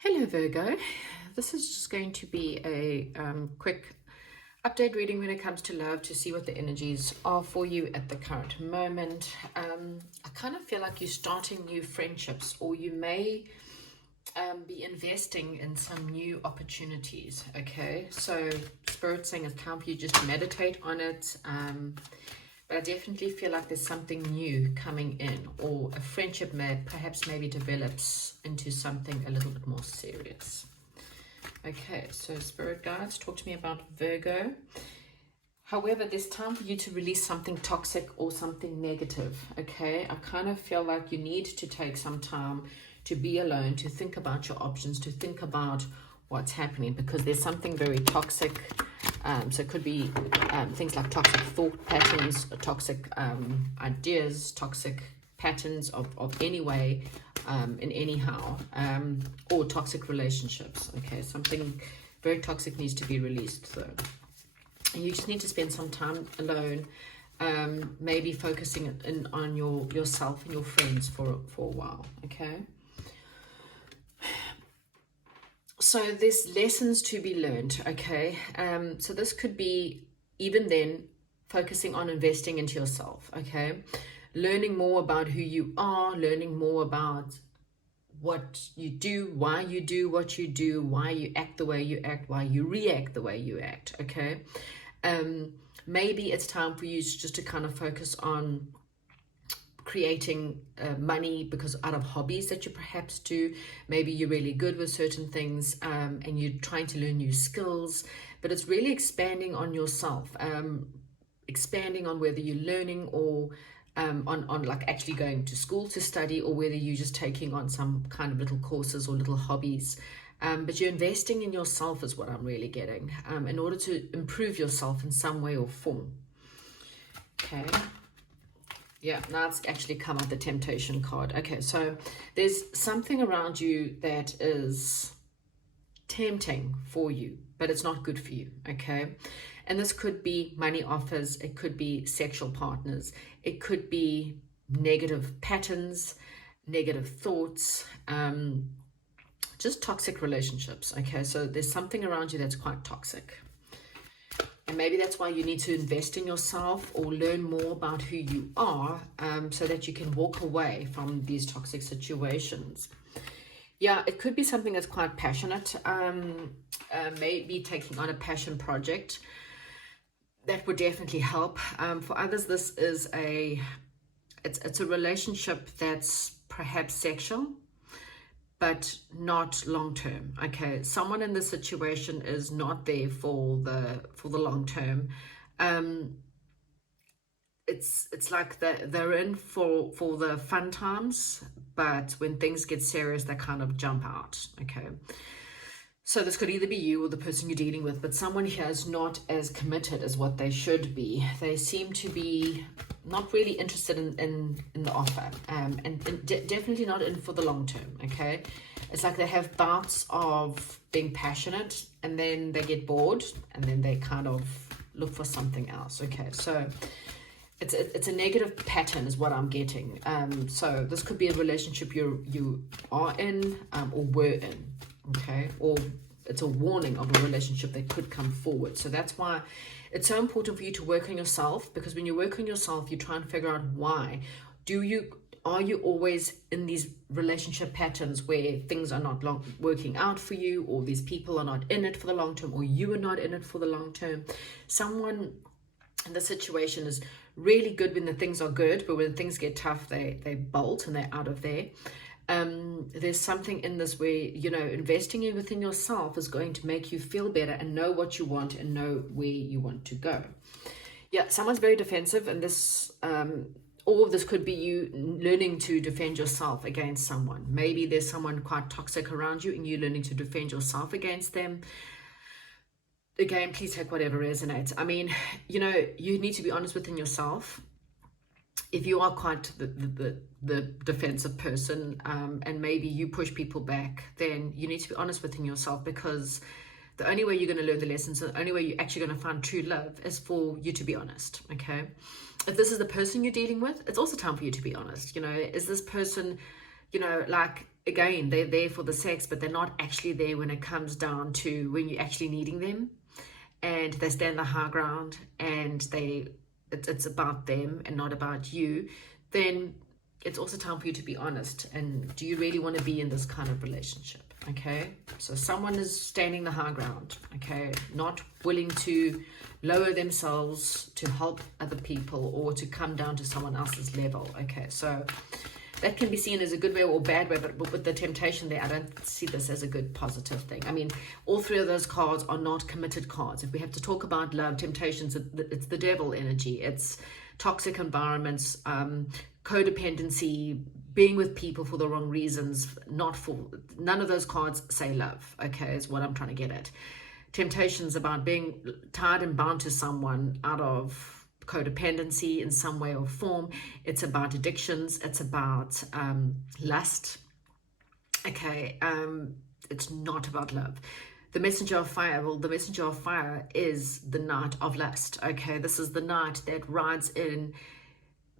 Hello Virgo, this is just going to be a quick update reading when it comes to love to see what the energies are for you at the current moment. I kind of feel like you're starting new friendships, or you may be investing in some new opportunities. Okay, so Spirit saying it's time for you just to meditate on it. But I definitely feel like there's something new coming in, or a friendship may perhaps maybe develops into something a little bit more serious. Okay, so Spirit Guides, talk to me about Virgo. However, there's time for you to release something toxic or something negative. Okay, I kind of feel like you need to take some time to be alone, to think about your options, to think about what's happening, because there's something very toxic. So it could be things like toxic thought patterns, toxic ideas, toxic patterns of any way, in anyhow, or toxic relationships. Okay, something very toxic needs to be released. So, and you just need to spend some time alone, maybe focusing on yourself and your friends for a while. Okay. So there's lessons to be learned, okay? So this could be, even then, focusing on investing into yourself, okay? Learning more about who you are, learning more about what you do, why you do what you do, why you act the way you act, why you react the way you act, okay? Maybe it's time for you just to kind of focus on creating money because out of hobbies that you perhaps do. Maybe you're really good with certain things, and you're trying to learn new skills, but it's really expanding on yourself, expanding on whether you're learning or on like actually going to school to study, or whether you're just taking on some kind of little courses or little hobbies. But you're investing in yourself is what I'm really getting, in order to improve yourself in some way or form. Okay. Yeah, now it's actually come up the temptation card. Okay, so there's something around you that is tempting for you, but it's not good for you, okay? And this could be money offers, it could be sexual partners, it could be negative patterns, negative thoughts, just toxic relationships, okay? So there's something around you that's quite toxic. And maybe that's why you need to invest in yourself or learn more about who you are, so that you can walk away from these toxic situations. Yeah, it could be something that's quite passionate. Maybe taking on a passion project. That would definitely help. For others, this is it's a relationship that's perhaps sexual, but not long term. Okay, someone in this situation is not there for the long term. It's like they're in for the fun times, but when things get serious, they kind of jump out. Okay, so this could either be you or the person you're dealing with, but someone here is not as committed as what they should be. They seem to be not really interested in the offer, and definitely not in for the long term, okay? It's like they have bouts of being passionate, and then they get bored, and then they kind of look for something else, okay? So it's a negative pattern is what I'm getting. So this could be a relationship you are in, or were in, okay? Or it's a warning of a relationship that could come forward. So that's why it's so important for you to work on yourself, because when you work on yourself, you try and figure out why. Are you always in these relationship patterns where things are not working out for you, or these people are not in it for the long term, or you are not in it for the long term? Someone in the situation is really good when the things are good, but when things get tough, they bolt and they're out of there. There's something in this where, investing in within yourself is going to make you feel better and know what you want and know where you want to go. Yeah, someone's very defensive, and this, all of this could be you learning to defend yourself against someone. Maybe there's someone quite toxic around you, and you're learning to defend yourself against them. Again, please take whatever resonates. I mean, you need to be honest within yourself. If you are quite the defensive person, and maybe you push people back, then you need to be honest within yourself, because the only way you're going to learn the lessons, and the only way you're actually going to find true love, is for you to be honest, okay? If this is the person you're dealing with, it's also time for you to be honest. Is this person, like, again, they're there for the sex, but they're not actually there when it comes down to when you're actually needing them. And they stand the high ground, and it's about them and not about you. Then it's also time for you to be honest. And do you really want to be in this kind of relationship? Okay, so someone is standing the high ground, okay, not willing to lower themselves to help other people or to come down to someone else's level. Okay, so that can be seen as a good way or bad way, but with the temptation there, I don't see this as a good positive thing. I mean, all three of those cards are not committed cards. If we have to talk about love, temptations, it's the devil energy. It's toxic environments, codependency, being with people for the wrong reasons, none of those cards say love, okay, is what I'm trying to get at. Temptations about being tied and bound to someone out of codependency in some way or form. It's about addictions. It's about lust. Okay, it's not about love. The messenger of fire, well, the messenger of fire is the knight of lust. Okay, this is the knight that rides in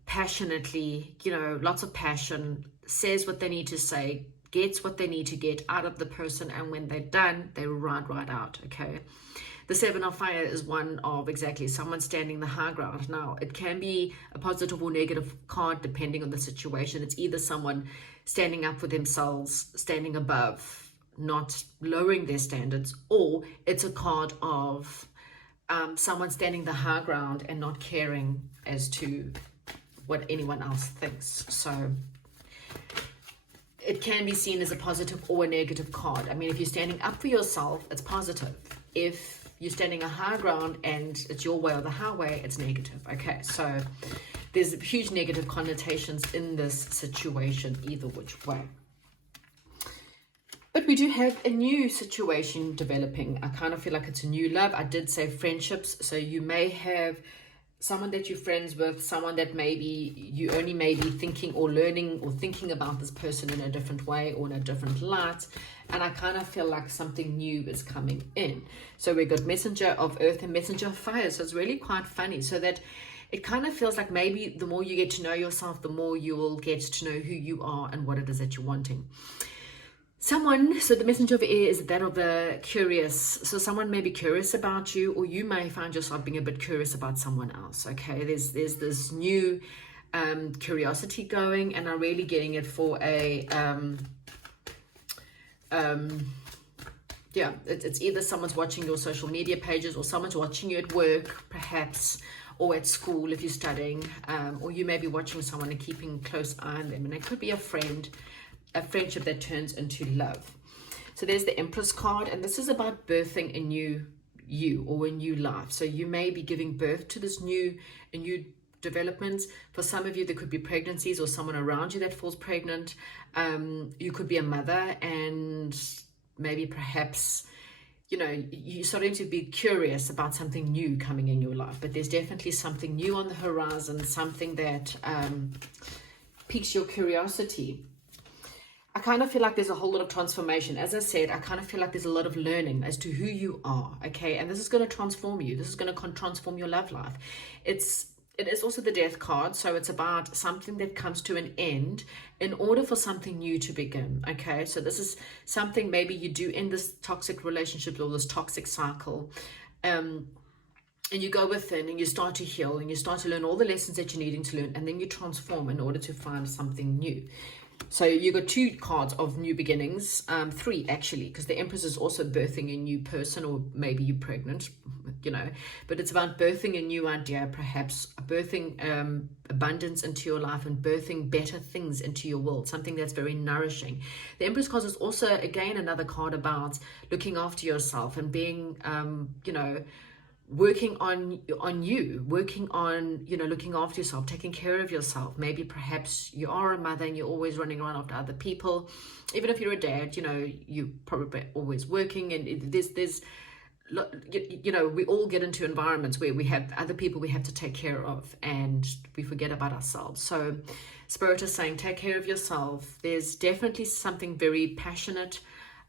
passionately, lots of passion, says what they need to say, gets what they need to get out of the person, and when they're done, they ride right out. Okay, the seven of fire is one of exactly someone standing the high ground. Now, it can be a positive or negative card depending on the situation. It's either someone standing up for themselves, standing above, not lowering their standards, or it's a card of someone standing the high ground and not caring as to what anyone else thinks. So it can be seen as a positive or a negative card. I mean, if you're standing up for yourself, it's positive. If you're standing a high ground and it's your way or the highway, it's negative. Okay, so there's huge negative connotations in this situation, either which way. But we do have a new situation developing. I kind of feel like it's a new love. I did say friendships, so you may have someone that you're friends with, someone that maybe you only may be thinking or learning or thinking about this person in a different way or in a different light. And I kind of feel like something new is coming in. So we've got messenger of earth and messenger of fire. So it's really quite funny. So that it kind of feels like maybe the more you get to know yourself, the more you will get to know who you are and what it is that you're wanting. So the messenger of air is that of the curious. So someone may be curious about you, or you may find yourself being a bit curious about someone else. Okay, there's this new curiosity going, and I'm really getting it for a it's either someone's watching your social media pages, or someone's watching you at work, perhaps, or at school if you're studying, or you may be watching someone and keeping a close eye on them, and it could be a friend. A friendship that turns into love. So there's the Empress card, and this is about birthing a new you or a new life. So you may be giving birth to this new developments. For some of you, there could be pregnancies or someone around you that falls pregnant. You could be a mother, and maybe perhaps you're starting to be curious about something new coming in your life. But there's definitely something new on the horizon, something that piques your curiosity. I kind of feel like there's a whole lot of transformation. As I said, I kind of feel like there's a lot of learning as to who you are, okay? And this is going to transform you. This is going to transform your love life. It is also the death card, so it's about something that comes to an end in order for something new to begin, okay? So this is something maybe you do in this toxic relationship or this toxic cycle, and you go within and you start to heal and you start to learn all the lessons that you're needing to learn, and then you transform in order to find something new. So you got two cards of new beginnings, three actually, because the Empress is also birthing a new person, or maybe you're pregnant, but it's about birthing a new idea, perhaps birthing abundance into your life and birthing better things into your world, something that's very nourishing. The Empress card is also, again, another card about looking after yourself and being, working on you, working on, looking after yourself, taking care of yourself. Maybe perhaps you are a mother and you're always running around after other people. Even if you're a dad, you're probably always working, and there's we all get into environments where we have other people we have to take care of, and we forget about ourselves. So Spirit is saying, take care of yourself. There's definitely something very passionate,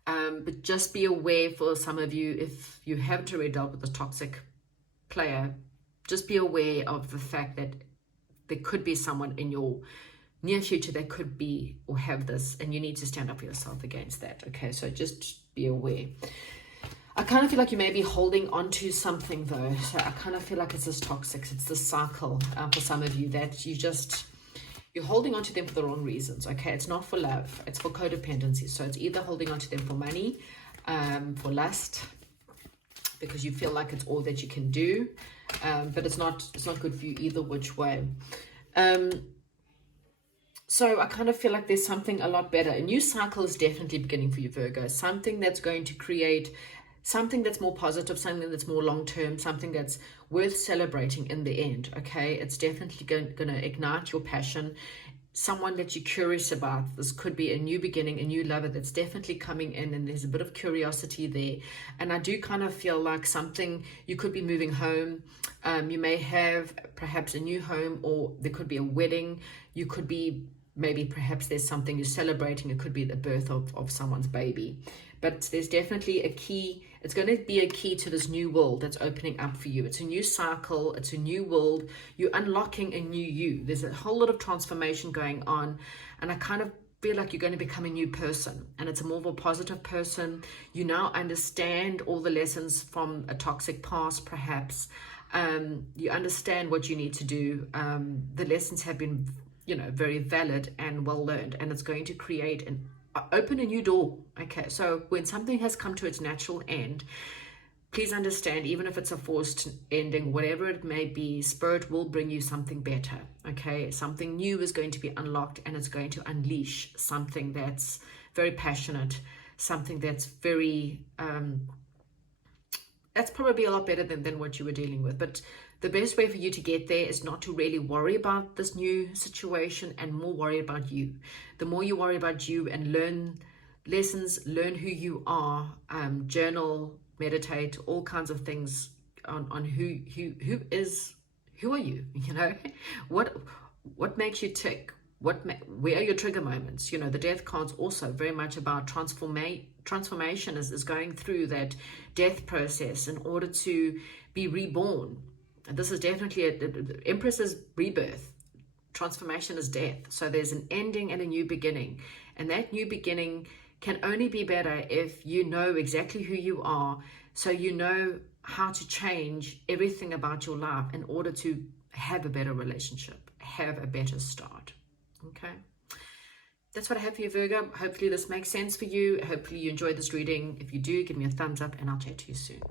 but just be aware for some of you, if you haven't already dealt with a toxic player, just be aware of the fact that there could be someone in your near future that could be or have this, and you need to stand up for yourself against that. Okay, so just be aware. I kind of feel like you may be holding on to something though. So I kind of feel like it's this toxic, it's this cycle for some of you that you're holding on to them for the wrong reasons. Okay, it's not for love, it's for codependency. So it's either holding on to them for money, for lust, because you feel like it's all that you can do, but it's not good for you either which way. So I kind of feel like there's something a lot better. A new cycle is definitely beginning for you, Virgo. Something that's going to create something that's more positive, something that's more long-term, something that's worth celebrating in the end, okay? It's definitely going to ignite your passion, someone that you're curious about. This could be a new beginning, a new lover that's definitely coming in, and there's a bit of curiosity there. And I do kind of feel like something, you could be moving home. You may have perhaps a new home, or there could be a wedding. You could be, maybe perhaps there's something you're celebrating. It could be the birth of someone's baby. But there's definitely a key. It's going to be a key to this new world that's opening up for you. It's a new cycle. It's a new world. You're unlocking a new you. There's a whole lot of transformation going on. And I kind of feel like you're going to become a new person. And it's a more of a positive person. You now understand all the lessons from a toxic past, perhaps. You understand what you need to do. The lessons have been, very valid and well learned. And it's going to create an open a new door. Okay, so when something has come to its natural end, please understand, even if it's a forced ending, whatever it may be, Spirit will bring you something better. Okay, something new is going to be unlocked, and it's going to unleash something that's very passionate, something that's very that's probably a lot better than what you were dealing with. But the best way for you to get there is not to really worry about this new situation, and more worry about you. The more you worry about you and learn lessons, learn who you are, journal, meditate, all kinds of things on who are you, what makes you tick, where are your trigger moments. The death card's also very much about transformation is going through that death process in order to be reborn. And this is definitely the Empress is rebirth. Transformation is death. So there's an ending and a new beginning. And that new beginning can only be better if you know exactly who you are, so you know how to change everything about your life in order to have a better relationship, have a better start. Okay? That's what I have for you, Virgo. Hopefully this makes sense for you. Hopefully you enjoyed this reading. If you do, give me a thumbs up, and I'll chat to you soon.